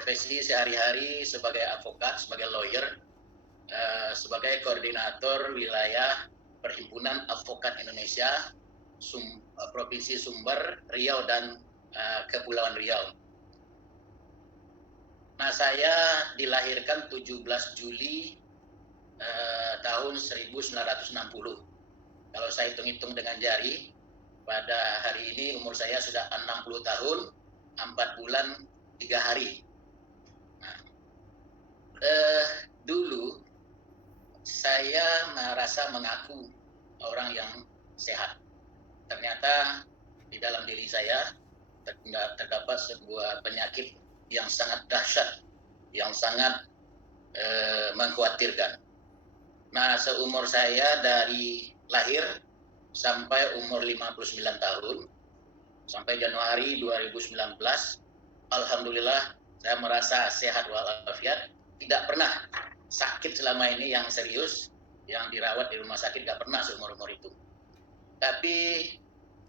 profesi sehari-hari sebagai advokat, sebagai lawyer, sebagai koordinator wilayah Perhimpunan Advokat Indonesia, Provinsi Sumber, Riau, dan Kepulauan Riau. Nah, saya dilahirkan 17 Juli tahun 1960. Kalau saya hitung-hitung dengan jari, pada hari ini umur saya sudah 60 tahun, 4 bulan, 3 hari. Nah, dulu saya merasa mengaku orang yang sehat. Ternyata di dalam diri saya terdapat sebuah penyakit yang sangat dahsyat, yang sangat mengkhawatirkan. Nah, seumur saya dari lahir sampai umur 59 tahun, sampai Januari 2019, alhamdulillah saya merasa sehat walafiat, tidak pernah sakit selama ini yang serius, yang dirawat di rumah sakit, tidak pernah seumur-umur itu. Tapi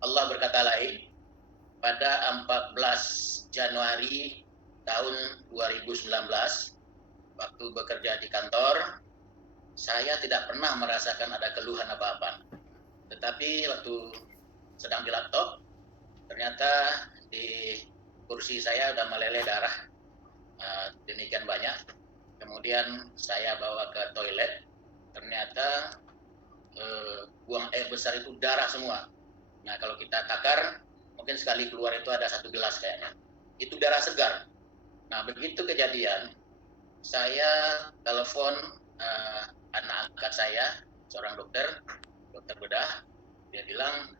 Allah berkata lain, pada 14 Januari tahun 2019, waktu bekerja di kantor, saya tidak pernah merasakan ada keluhan apa-apa. Tetapi waktu sedang di laptop, ternyata di kursi saya udah meleleh darah demikian banyak. Kemudian saya bawa ke toilet, ternyata buang air besar itu darah semua. Nah, kalau kita takar, mungkin sekali keluar itu ada 1 gelas kayaknya. Itu darah segar. Nah, begitu kejadian, saya telepon anak angkat saya, seorang dokter bedah. Dia bilang,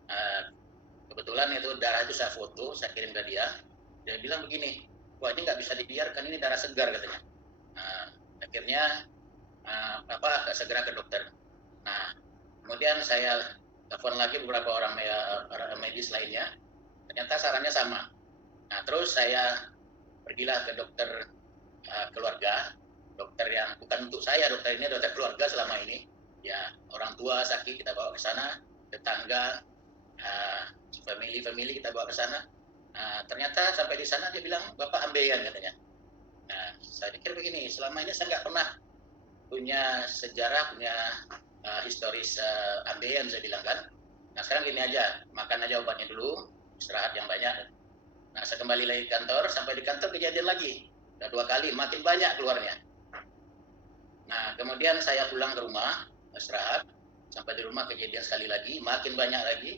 kebetulan itu darah itu saya foto, saya kirim ke dia. Dia bilang begini, wah ini nggak bisa dibiarkan, ini darah segar katanya. Akhirnya segera ke dokter. Nah, kemudian saya telepon lagi beberapa orang medis lainnya, ternyata sarannya sama. Nah, terus saya pergilah ke dokter keluarga, dokter yang bukan untuk saya, dokter ini dokter keluarga selama ini. Ya, orang tua sakit kita bawa ke sana, tetangga, family kita bawa ke sana. Ternyata sampai di sana dia bilang, Bapak ambeien katanya. Nah, saya pikir begini, selama ini saya nggak pernah punya sejarah, punya historis ambeien, saya bilang kan. Nah, sekarang gini aja, makan aja obatnya dulu, istirahat yang banyak. Nah, saya kembali lagi ke kantor, sampai di kantor kejadian lagi. Udah 2 kali, makin banyak keluarnya. Nah, kemudian saya pulang ke rumah, istirahat, sampai di rumah kejadian sekali lagi, makin banyak lagi.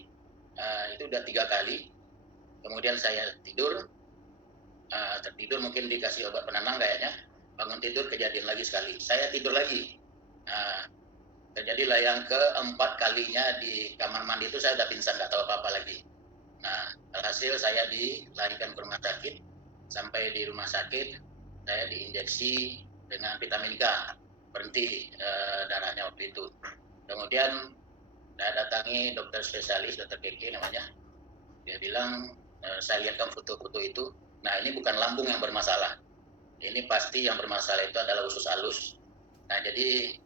Itu udah 3 kali. Kemudian saya tidur, tertidur mungkin dikasih obat penenang kayaknya, bangun tidur kejadian lagi sekali. Saya tidur lagi. Terjadilah yang keempat kalinya di kamar mandi itu saya udah pingsan, nggak tahu apa-apa lagi. Nah, alhasil saya dilarikan ke rumah sakit. Sampai di rumah sakit, saya diinjeksi dengan vitamin K, berhenti darahnya waktu itu. Kemudian saya datangi dokter spesialis, dokter Keke namanya. Dia bilang, saya lihatkan foto-foto itu, nah ini bukan lambung yang bermasalah. Ini pasti yang bermasalah itu adalah usus halus. Nah, jadi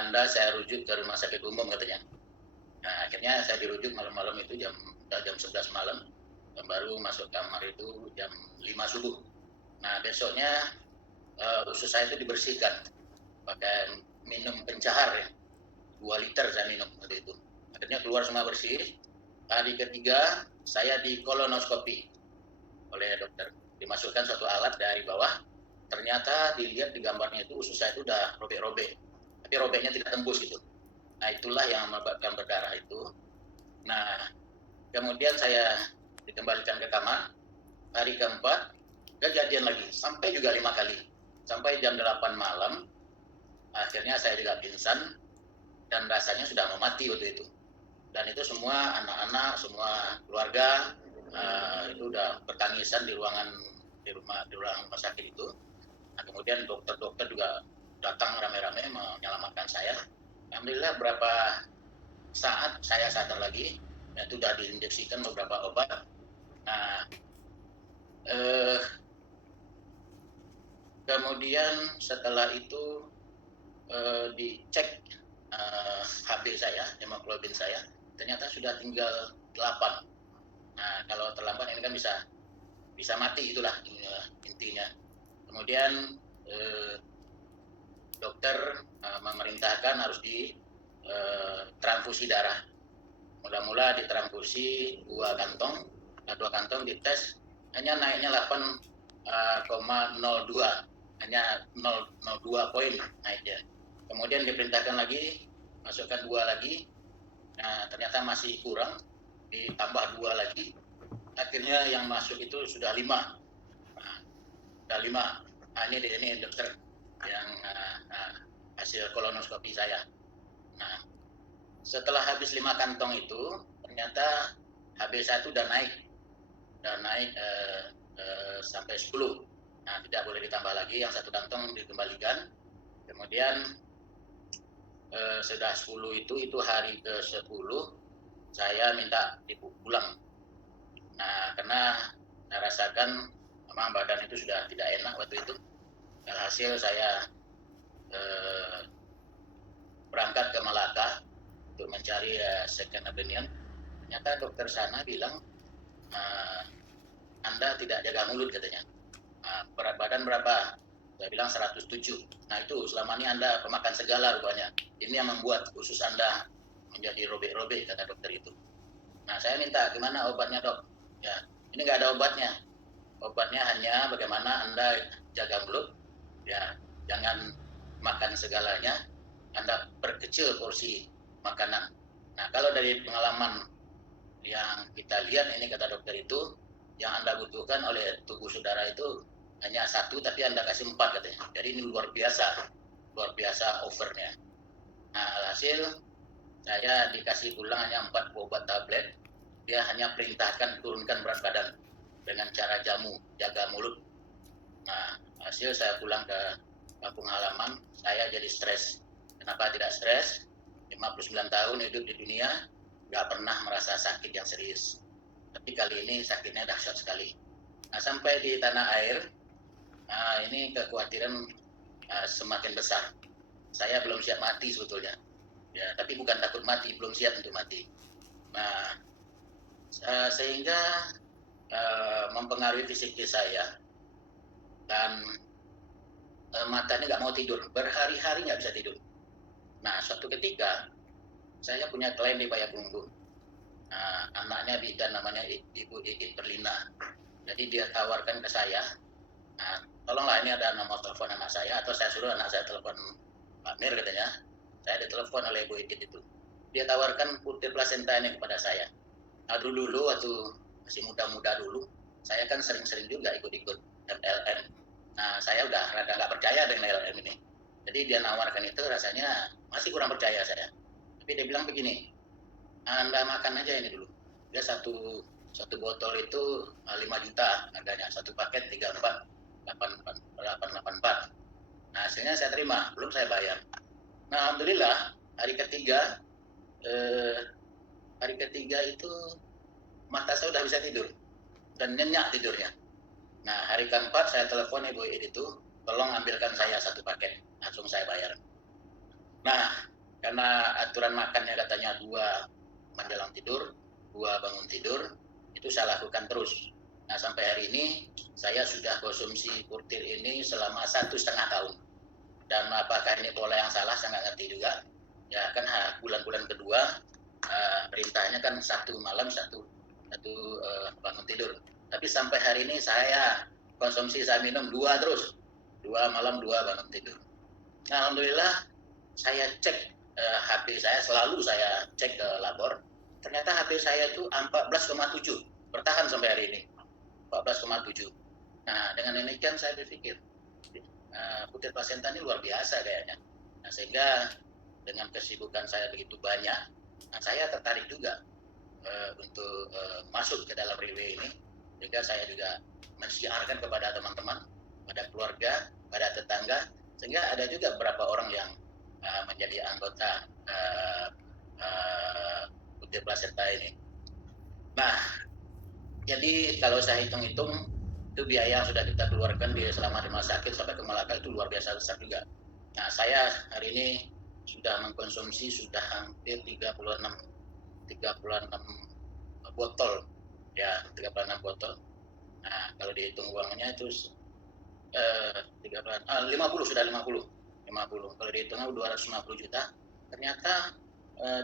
Anda saya rujuk ke rumah sakit umum katanya. Nah, akhirnya saya dirujuk malam-malam itu jam 11 malam, dan baru masuk kamar itu jam 5 subuh. Nah, besoknya usus saya itu dibersihkan pakai minum pencahar ya, 2 liter saya minum waktu itu. Akhirnya keluar semua bersih. Hari ketiga saya di kolonoskopi oleh dokter, dimasukkan suatu alat dari bawah. Ternyata dilihat di gambarnya itu usus saya itu udah robek-robek, tapi robeknya tidak tembus gitu. Nah, itulah yang menyebabkan berdarah itu. Nah, kemudian saya dikembalikan ke kamar. Hari keempat kejadian lagi, sampai juga 5 kali, sampai jam 8 malam. Akhirnya saya juga pingsan dan rasanya sudah mau mati waktu itu. Dan itu semua anak-anak, semua keluarga itu udah bertangisan di ruang rumah sakit itu. Nah, kemudian dokter-dokter juga datang rame-rame menyelamatkan saya. Alhamdulillah berapa saat saya sadar lagi, itu sudah diinjeksikan beberapa obat. Nah, kemudian setelah itu dicek HB saya, hemoglobin saya, ternyata sudah tinggal 8. Nah, kalau terlambat ini kan bisa mati, itulah intinya. Kemudian dokter memerintahkan harus transfusi darah. Mula-mula ditransfusi 2 kantong dites, hanya naiknya 8,02, hanya 0,02 poin naiknya. Kemudian diperintahkan lagi, masukkan 2 lagi, nah ternyata masih kurang, ditambah 2 lagi, akhirnya yang masuk itu sudah 5. Sudah 5. Ini dokter yang hasil kolonoskopi saya. Nah, setelah habis 5 kantong itu, ternyata HB1 udah naik sampai 10. Nah, tidak boleh ditambah lagi, yang 1 kantong dikembalikan. Kemudian sudah 10 itu hari ke-10 saya minta pulang. Nah, karena saya rasakan memang badan itu sudah tidak enak waktu itu. Hasil saya berangkat ke Malaka untuk mencari second opinion. Ternyata dokter sana bilang, Anda tidak jaga mulut katanya. Berat badan berapa? Saya bilang 107. Nah itu selama ini Anda pemakan segala rupanya. Ini yang membuat usus Anda menjadi robek-robek, kata dokter itu. Nah saya minta, gimana obatnya dok? Ya, ini nggak ada obatnya. Obatnya hanya bagaimana Anda jaga mulut, ya, jangan makan segalanya, Anda perkecil porsi makanan. Nah, kalau dari pengalaman yang kita lihat ini, kata dokter itu, yang Anda butuhkan oleh tubuh saudara itu hanya 1, tapi Anda kasih 4 katanya. Jadi ini luar biasa overnya. Nah, alhasil saya dikasih pulang hanya 4 obat tablet. Dia hanya perintahkan turunkan berat badan dengan cara jamu, jaga mulut. Nah, hasil saya pulang ke kampung halaman, saya jadi stres. Kenapa tidak stres? 59 tahun hidup di dunia, nggak pernah merasa sakit yang serius. Tapi kali ini sakitnya dahsyat sekali. Nah, sampai di tanah air, ini kekhawatiran semakin besar. Saya belum siap mati sebetulnya. Ya, tapi bukan takut mati, belum siap untuk mati. Nah, sehingga mempengaruhi fisik saya, dan matanya nggak mau tidur, berhari-hari nggak bisa tidur. Nah, suatu ketika saya punya klien di Payakumbuh. Anaknya bidan, namanya Ibu Iit Perlina. Jadi dia tawarkan ke saya, tolonglah, ini ada nomor telepon anak saya, atau saya suruh anak saya telepon Pak Mir katanya. Saya ditelepon oleh Ibu Iit itu. Dia tawarkan putir plasenta ini kepada saya. Nah, dulu waktu masih muda-muda dulu, saya kan sering-sering juga ikut-ikut MLM. Nah, saya udah rada nggak percaya dengan MLM ini. Jadi dia nawarkan itu, rasanya masih kurang percaya saya. Tapi dia bilang begini, Anda makan aja ini dulu. Dia satu botol itu 5 juta harganya, satu paket 884. Nah, hasilnya saya terima, belum saya bayar. Nah, alhamdulillah hari ketiga itu mata saya udah bisa tidur dan nyenyak tidurnya. Nah, hari keempat saya telepon Ibu itu, tolong ambilkan saya 1 paket, langsung saya bayar. Nah, karena aturan makannya katanya 2 menjelang tidur, 2 bangun tidur, itu saya lakukan terus. Nah, sampai hari ini saya sudah konsumsi Purtir ini selama 1,5 tahun. Dan apakah ini pola yang salah, saya nggak ngerti juga. Ya kan bulan-bulan kedua perintahnya kan 1 malam 1 bangun tidur. Tapi sampai hari ini saya konsumsi, saya minum 2 terus. 2 malam 2 bangun tidur. Nah, alhamdulillah saya cek HP saya, selalu saya cek ke labor. Ternyata HP saya itu 14,7, bertahan sampai hari ini. 14,7. Nah, dengan demikian saya berpikir putir plasenta ini luar biasa kayaknya. Nah, sehingga dengan kesibukan saya begitu banyak, nah, saya tertarik juga untuk masuk ke dalam RIW ini. Juga saya juga mensiarkan kepada teman-teman, pada keluarga, pada tetangga, sehingga ada juga beberapa orang yang menjadi anggota putir plasenta ini. Nah, jadi kalau saya hitung-hitung, itu biaya yang sudah kita keluarkan selama di rumah sakit sampai ke Malaka itu luar biasa besar juga. Nah, saya hari ini sudah mengkonsumsi sudah hampir 36 botol, ya 36 botol. Nah, kalau dihitung uangnya itu 50 sudah 50. Kalau dihitung 250 juta. Ternyata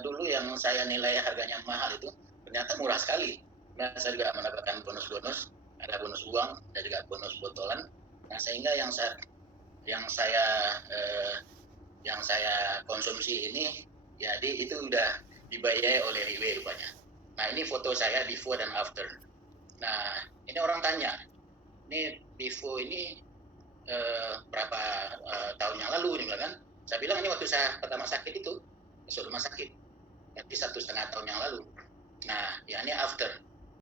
dulu yang saya nilai harganya mahal itu ternyata murah sekali. Nah, saya juga mendapatkan bonus-bonus, ada bonus uang dan juga bonus botolan. Nah, sehingga yang saya konsumsi ini, jadi itu udah dibayar oleh IW rupanya. Nah, ini foto saya before dan after. Nah, ini orang tanya, ini before ini berapa tahun yang lalu, ini kan? Saya bilang ini waktu saya pertama sakit itu, masuk rumah sakit, berarti 1,5 tahun yang lalu. Nah, ya ini after.